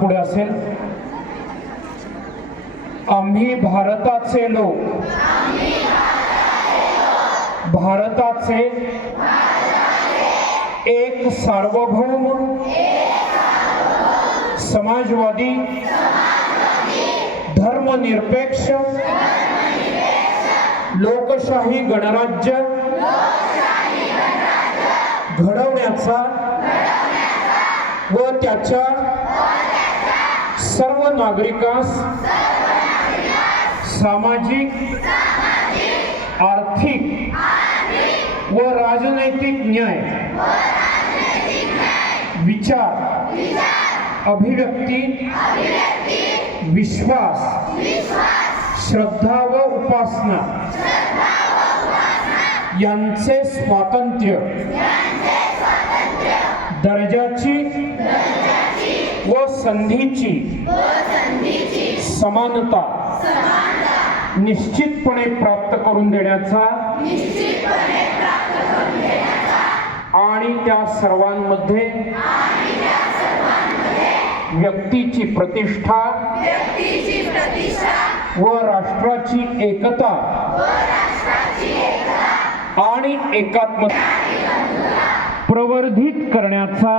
पुढे असेल? आम्ही भारताचे लोक. भारताचे एक सार्वभौम. समाजवादी. धर्मनिरपेक्ष. लोकशाही गणराज्य. घडवण्याचा. व त्याच्या सर्व नागरिकास सामाजिक आर्थिक व राजनैतिक न्याय विचार अभिव्यक्ती विश्वास श्रद्धा व उपासना यांचे स्वातंत्र्य. दर्जाची संधीची समानता निश्चितपणे प्राप्त करून देण्याचा आणि त्या सर्वांमध्ये व्यक्तीची प्रतिष्ठा व राष्ट्राची एकता आणि एकात्मता प्रवर्धित करण्याचा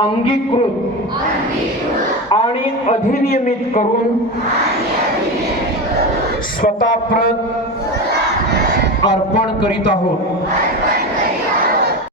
अंगीकृत आणि अधिनियमित करून स्वतःप्रत अर्पण करीत आहोत.